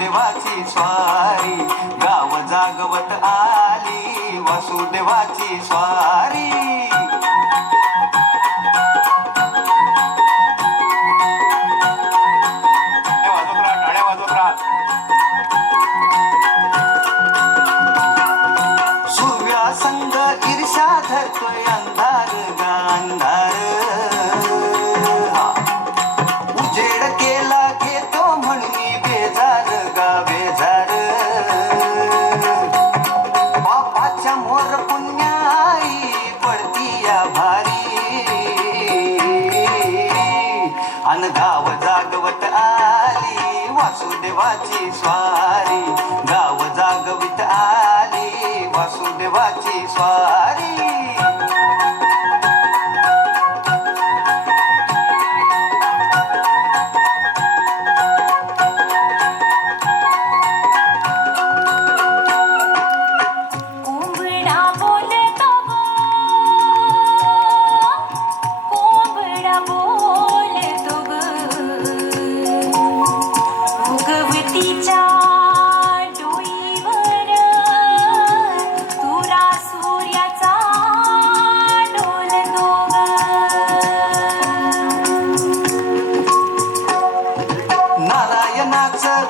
वासुदेवाची स्वारी, गाव जागवत आली वासुदेवाची स्वारी. टाळ्या वाजवत राहा. सूर्यासंग ईर्षा धरतोय अंधार गा अंधार, उजेड केला घेतो म्हणून बेजार गा बेजार. बापाच्या मोर पुण्याई पडती या भारी, अन गाव जागवत आली वासुदेवाची स्वारी, गाव जागवित आली वासुदेवाची स्वारी.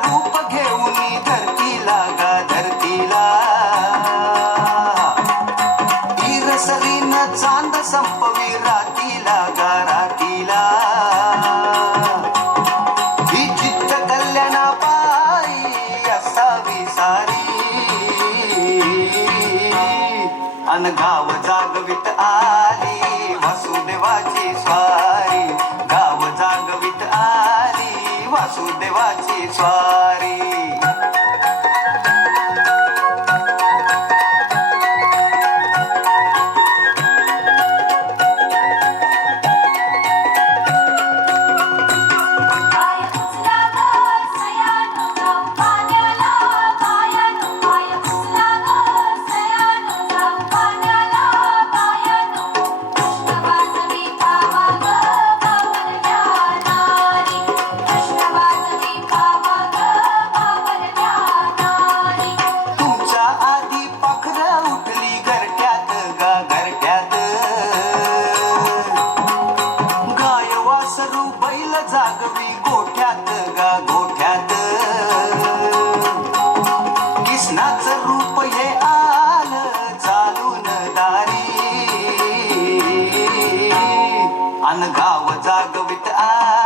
रूप घेऊन धरतीला गा धरतीला, इरसरीन चांद संपवी रातीला गा रातीला. ही चित्त कल्याणा पायी असावी सारी, अन गाव जागवित आली वासुदेवाची स्वारी, गाव जागवित आली वासुदेवाची स्वारी. जागवी गोठ्यात गा गोठ्यात, कृष्णाचं रूप हे आलं चालून दारी, अन गाव जागवित आ